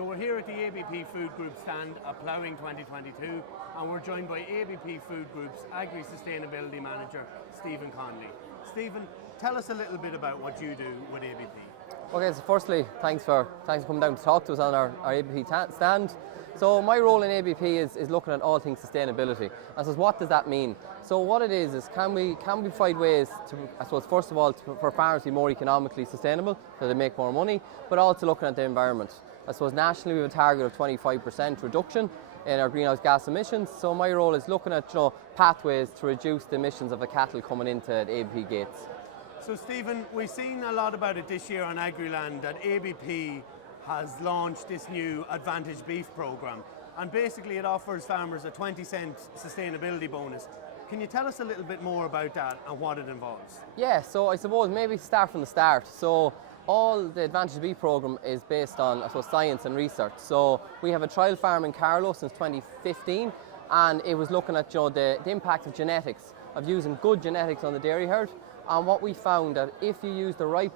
So we're here at the ABP Food Group stand at Ploughing 2022, and we're joined by ABP Food Group's Agri-Sustainability Manager, Stephen Conley. Stephen, tell us a little bit about what you do with ABP. Okay, so firstly, thanks for coming down to talk to us on our ABP stand. So my role in ABP is looking at all things sustainability. And so what does that mean? So what it is can we find ways to, I suppose, first of all, for farmers to be more economically sustainable, so they make more money, but also looking at the environment. I suppose nationally we have a target of 25% reduction in our greenhouse gas emissions. So my role is looking at pathways to reduce the emissions of the cattle coming into the ABP gates. So Stephen, we've seen a lot about it this year on Agriland that ABP has launched this new Advantage Beef programme, and basically it offers farmers a 20-cent sustainability bonus. Can you tell us a little bit more about that and what it involves? Yeah, so I suppose maybe start from the start. So all the Advantage Beef programme is based on, I suppose, science and research. So we have a trial farm in Carlow since 2015, and it was looking at the impact of genetics, of using good genetics on the dairy herd. And what we found that if you use the right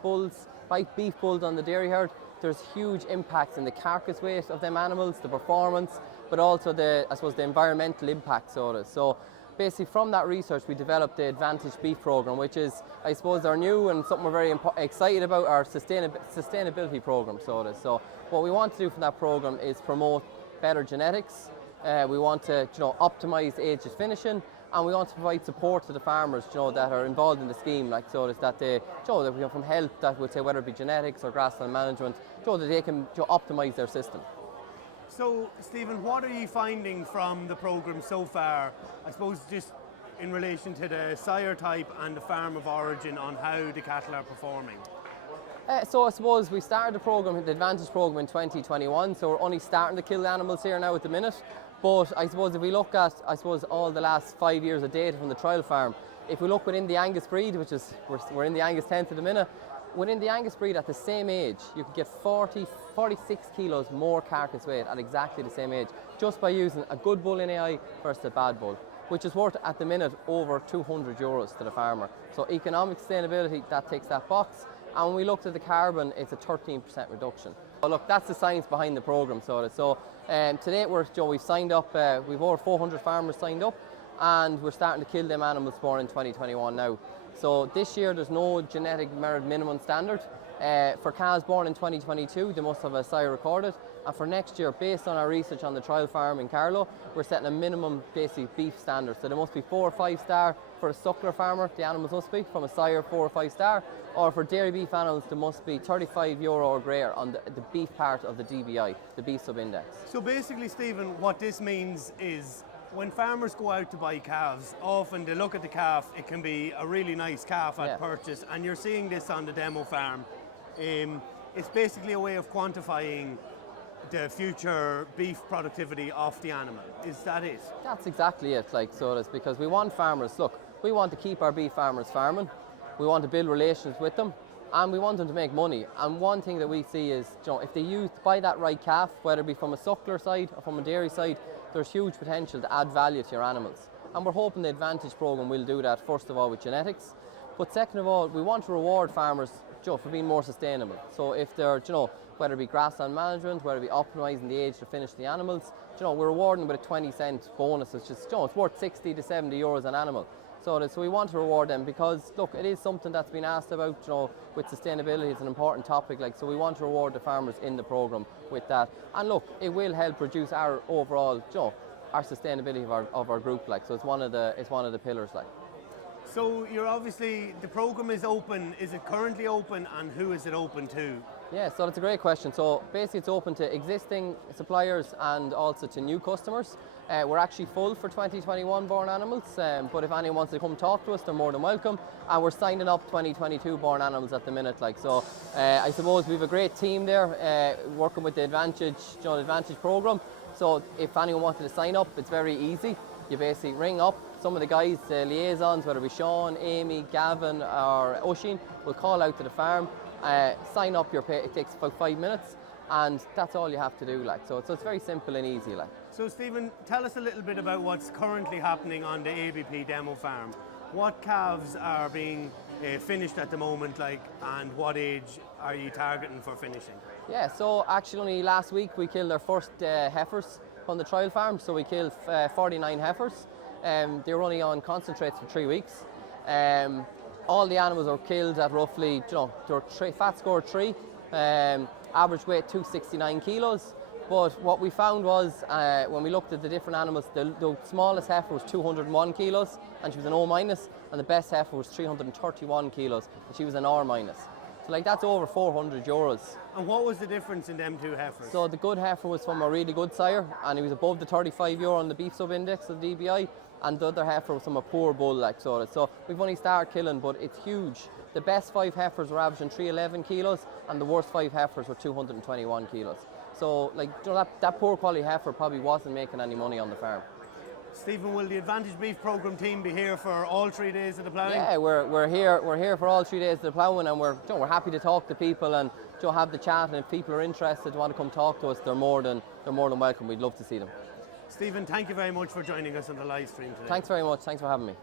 beef bulls on the dairy herd, there's huge impacts in the carcass weight of them animals, the performance, but also the environmental impact sort of. So basically from that research we developed the Advantage Beef programme, which is, I suppose, our new and something we're very excited about, our sustainability programme sort of. So what we want to do from that programme is promote better genetics. We want to optimise ages finishing, and we want to provide support to the farmers that are involved in the scheme, like so that they, that from health, that would say whether it be genetics or grassland management, that they can optimise their system. So Stephen, what are you finding from the programme so far, I suppose just in relation to the sire type and the farm of origin, on how the cattle are performing? So I suppose we started the Advantage programme in 2021, so we're only starting to kill the animals here now at the minute. But I suppose if we look at, all the last 5 years of data from the trial farm, if we look within the Angus breed, which is, we're in the Angus 10th at the minute, within the Angus breed at the same age, you could get 46 kilos more carcass weight at exactly the same age, just by using a good bull in AI versus a bad bull, which is worth at the minute over €200 to the farmer. So economic sustainability, that ticks that box. And when we looked at the carbon, it's a 13% reduction. So look, that's the science behind the programme. So to date, we've signed up, we've over 400 farmers signed up, and we're starting to kill them animals born in 2021 now. So this year there's no genetic merit minimum standard. For calves born in 2022, they must have a sire recorded. And for next year, based on our research on the trial farm in Carlow, we're setting a minimum basic beef standard. So there must be 4 or 5 star for a suckler farmer, the animals must be from a sire 4 or 5 star. Or for dairy beef animals, there must be €35 or greater on the beef part of the DBI, the beef sub-index. So basically, Stephen, what this means is when farmers go out to buy calves, often they look at the calf, it can be a really nice calf at purchase, and you're seeing this on the demo farm. It's basically a way of quantifying the future beef productivity of the animal. Is that it? That's exactly it. Because we want farmers, we want to keep our beef farmers farming, we want to build relations with them, and we want them to make money. And one thing that we see is, if they buy that right calf, whether it be from a suckler side or from a dairy side, there's huge potential to add value to your animals. And we're hoping the Advantage programme will do that, first of all with genetics, but second of all, we want to reward farmers for being more sustainable. So if they're, whether it be grassland management, whether it be optimising the age to finish the animals, we're rewarding them with a 20-cent bonus. It's just, it's worth 60 to 70 euros an animal. So we want to reward them because, it is something that's been asked about, with sustainability. It's an important topic, so we want to reward the farmers in the programme with that. And it will help reduce our overall, our sustainability of our group, so it's one of the pillars, So you're obviously, the programme is open. Is it currently open, and who is it open to? Yeah, so that's a great question. So basically it's open to existing suppliers and also to new customers. We're actually full for 2021 born animals, but if anyone wants to come talk to us, they're more than welcome. And we're signing up 2022 born animals at the minute. I suppose we have a great team there working with the Advantage programme. So if anyone wanted to sign up, it's very easy. You basically ring up. Some of the guys, the liaisons, whether it be Sean, Amy, Gavin or Oisin, will call out to the farm, sign up it takes about 5 minutes, and that's all you have to do. So it's very simple and easy. So Stephen, tell us a little bit about what's currently happening on the ABP demo farm. What calves are being finished at the moment, and what age are you targeting for finishing? Yeah, so actually only last week we killed our first heifers on the trial farm. So we killed 49 heifers. They were only on concentrates for 3 weeks. All the animals were killed at roughly, they were fat score 3, average weight 269 kilos. But what we found was, when we looked at the different animals, the smallest heifer was 201 kilos, and she was an O-, and the best heifer was 331 kilos, and she was an R-. So like that's over €400. And what was the difference in them two heifers? So the good heifer was from a really good sire, and he was above the €35 on the beef sub-index of the DBI, and the other heifer was from a poor bull, like sort of. So we've only started killing, but it's huge. The best 5 heifers were averaging 311 kilos, and the worst 5 heifers were 221 kilos. So like that poor quality heifer probably wasn't making any money on the farm. Stephen, will the Advantage Beef Programme team be here for all 3 days of the ploughing? Yeah, we're here for all 3 days of the ploughing, and we're happy to talk to people and have the chat. And if people are interested, want to come talk to us, they're more than welcome. We'd love to see them. Stephen, thank you very much for joining us on the live stream today. Thanks very much. Thanks for having me.